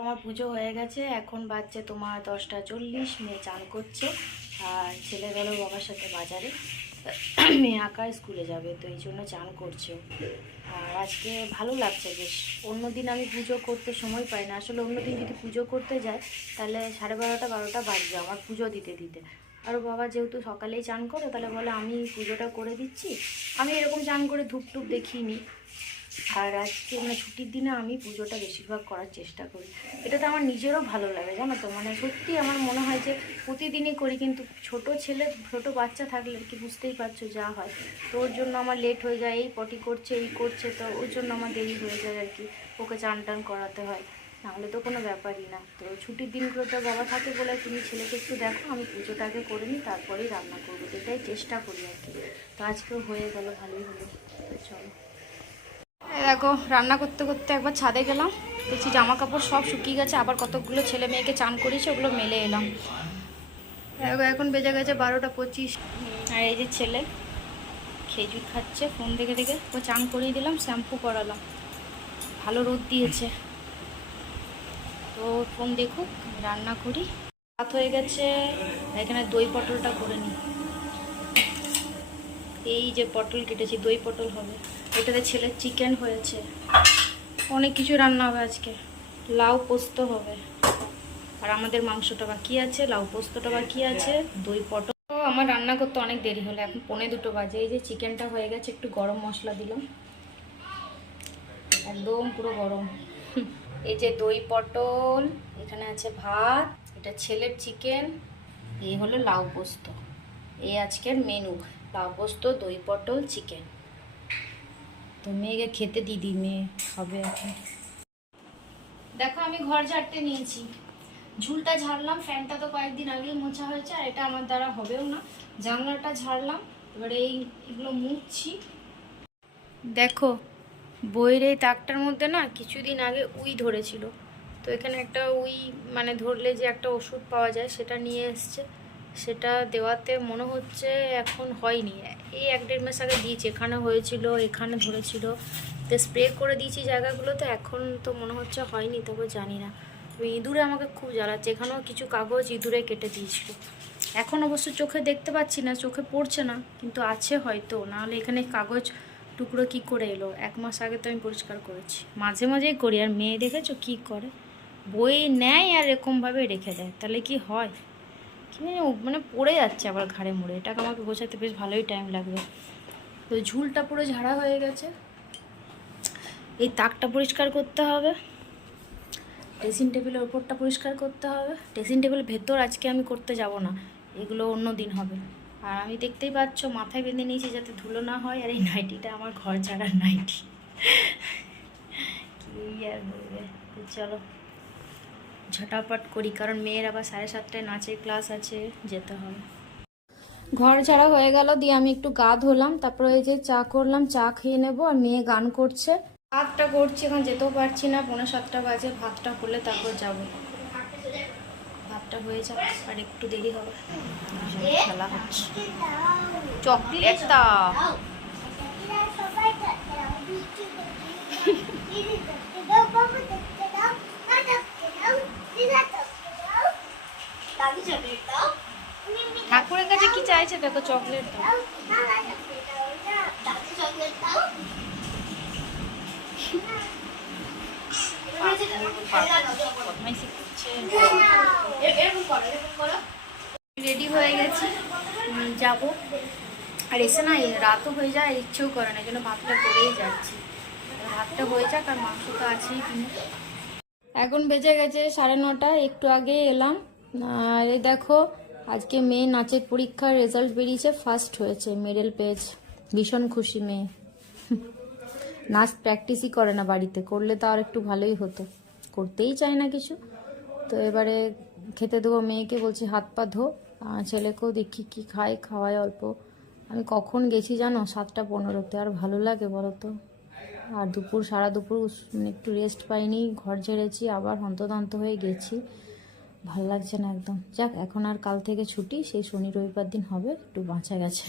আমার পুজো হয়ে গেছে, এখন বাজছে তোমার 10টা 40। মেয়ে চান করছে আর ছেলে গেল বাবার সাথে বাজারে। মেয়ে আঁকা স্কুলে যাবে, তো এই জন্য চান করছে। আর আজকে ভালো লাগছে বেশ। অন্যদিন আমি পুজো করতে সময় পাই না আসলে। অন্যদিন যদি পুজো করতে যাই তাহলে 12:30-12টা বাজবে আমার পুজো দিতে দিতে। আর বাবা যেহেতু সকালেই চান করে, তাহলে বলে আমি পুজোটা করে দিচ্ছি। আমি এরকম চান করে ধূপ টুপ দেখিনি। আর আজকে মানে ছুটির দিনে আমি পুজোটা বেশিরভাগ করার চেষ্টা করি। এটাতে আমার নিজেরও ভালো লাগে, জানো তো। মানে সত্যি আমার মনে হয় যে প্রতিদিনই করি, কিন্তু ছোট বাচ্চা থাকলে আর কি বুঝতেই পারছো যা হয়। তো ওর জন্য আমার লেট হয়ে যায়, এই পটি করছে এই করছে, তো ওর জন্য আমার দেরি হয়ে যায় আর কি। ওকে চান টান করাতে হয়, নাহলে তো কোনো ব্যাপারই না। তো ছুটির দিনগুলোতে বাবা থাকে বলে তুমি ছেলেকে একটু দেখো, আমি পুজোটাকে করে নিই, তারপরেই রান্না করবো, এটাই চেষ্টা করি আর কি। তো আজকেও হয়ে গেল, ভালোই হলো। তো চলো, দেখো রান্না করতে করতে একবার ছাদে গেলাম, দেখছি জামা কাপড় সব শুকিয়ে গেছে। আবার কতকগুলো ছেলে মেয়েকে চান করিয়েছে, ওগুলো মেলে এলাম। এখন বেজে গেছে 12টা 25। আর এই যে ছেলে খেজুর খাচ্ছে ফোন দেখে দেখে, ও চান করিয়ে দিলাম, শ্যাম্পু করালাম। ভালো রোদ দিয়েছে, তো ফোন দেখুক, রান্না করি। রাত হয়ে গেছে, এখানে দই পটলটা করে নিই। এই যে পটল কেটেছি, দই পটল হবে। এটাতে ছেলের চিকেন হয়েছে, অনেক কিছু রান্না হবে আজকে। লাউ পোস্ত হবে, আর আমাদের মাংসটা বাকি আছে, লাউ পোস্তটা বাকি আছে, দই পটল। আমার রান্না করতে অনেক দেরি হলো, এখন 1:45 বাজে। এই যে চিকেনটা হয়ে গেছে, একটু গরম মশলা দিলাম, একদম পুরো গরম। এই যে দই পটল, এখানে আছে ভাত, এটা ছেলের চিকেন, এই হলো লাউ পোস্ত। এই আজকের মেনু, লাউ পোস্ত, দই পটল, চিকেন। তো মেয়েকে খেতে দিদি, মেয়ে খাবে এখন। দেখো আমি ঘর ঝাড়তে নিয়েছি, ঝুলটা ঝাড়লাম, ফ্যানটা তো কয়েকদিন আগেই মোছা হয়েছে, আর এটা আমার দ্বারা হবেও না। জানলাটা ঝাড়লাম, এবারে এইগুলো মুছছি। দেখো বইয়ের এই তাকটার মধ্যে না কিছুদিন আগে উই ধরেছিল, তো এখানে একটা উই মানে ধরলে যে একটা ওষুধ পাওয়া যায়, সেটা নিয়ে এসছে। সেটা দেওয়াতে মনে হচ্ছে এখন হয়নি, এই 1-1.5 মাস আগে দিয়েছি। এখানে হয়েছিল, এখানে ধরেছিল, তো স্প্রে করে দিয়েছি জায়গাগুলো, তো এখন তো মনে হচ্ছে হয়নি, তবে জানি না। ইঁদুরে আমাকে খুব জ্বালাচ্ছে, এখানেও কিছু কাগজ ইঁদুরে কেটে দিয়েছিল। এখন অবশ্য চোখে দেখতে পাচ্ছি না, চোখে পড়ছে না, কিন্তু আছে হয়তো, নাহলে এখানে কাগজ টুকরো কি করে এলো। 1 মাস আগে তো আমি পরিষ্কার করেছি, মাঝে মাঝেই করি। আর মেয়ে দেখেছো কি করে, বই নেয় আর এরকমভাবে রেখে দেয়, তাহলে কি হয় কি মানে পড়ে যাচ্ছে আবার ঘাড়ে মুড়ে। এটাকে আমাকে গোছাতে বেশ ভালোই টাইম লাগবে। তো ঝুলটা পুরো ঝাড়া হয়ে গেছে, এই তাকটা পরিষ্কার করতে হবে, ড্রেসিং টেবিলের ওপরটা পরিষ্কার করতে হবে। ড্রেসিং টেবিলের ভেতর আজকে আমি করতে যাব না, এগুলো অন্য দিন হবে। আর আমি দেখতেই পাচ্ছ মাথায় বেঁধে নিয়েছি যাতে ধুলো না হয়। আর এই নাইটিটা আমার ঘর ছাড়ার নাইটি, কি আর বলবে। তো চলো ঝটাপট করি, কারণ মেয়ের আবার 7:30টায় নাচের ক্লাস আছে, যেতে হবে। ঘর ঝাড়া হয়ে গেল, দিয়ে আমি একটু গা ধুলাম, তারপরে এই যে চা করলাম, চা খেয়ে নেবো। আর মেয়ে গান করছে, ভাতটা করছি, এখন যেতেও পারছি না, 6:45 বাজে। ভাতটা হলে তারপর যাবো, ভাতটা হয়ে যাক, আর একটু দেরি হবে। খেলা হচ্ছে, চকলেট দাও। ঠাকুরের কাছে কি চাইছে দেখো, চকলেট দাও। রেডি হয়ে গেছি, যাব। আর এসে না রাতও হয়ে যায়, ইচ্ছেও করে না, এই জন্য ভাতটা করেই যাচ্ছি। ভাতটা হয়ে যাক, আর মাংস তো আছেই কিনে। এখন বেজে গেছে 9:30, একটু আগে এলাম। আর এই দেখো আজকে মেয়ে নাচের পরীক্ষার রেজাল্ট বেরিয়েছে, ফার্স্ট হয়েছে, মেডেল পেয়েছে। ভীষণ খুশি মেয়ে। নাচ প্র্যাকটিসই করে না বাড়িতে, করলে তো আর একটু ভালোই হতো, করতেই চায় না কিছু। তো এবারে খেতে দেবো মেয়েকে, বলছি হাত পা ধো। ছেলেকেও দেখি কি খায়, খাওয়ায় অল্প। আমি কখন গেছি জানো, 7:15-তে। আর ভালো লাগে বলো তো। আর সারা দুপুর একটু রেস্ট পাইনি, ঘর ঝেড়েছি, আবার হন্তদন্ত হয়ে গেছি, ভালো লাগছে না একদম। যাক, এখন আর কাল থেকে ছুটি, সেই শনি রবিবার দিন হবে, একটু বাঁচা গেছে।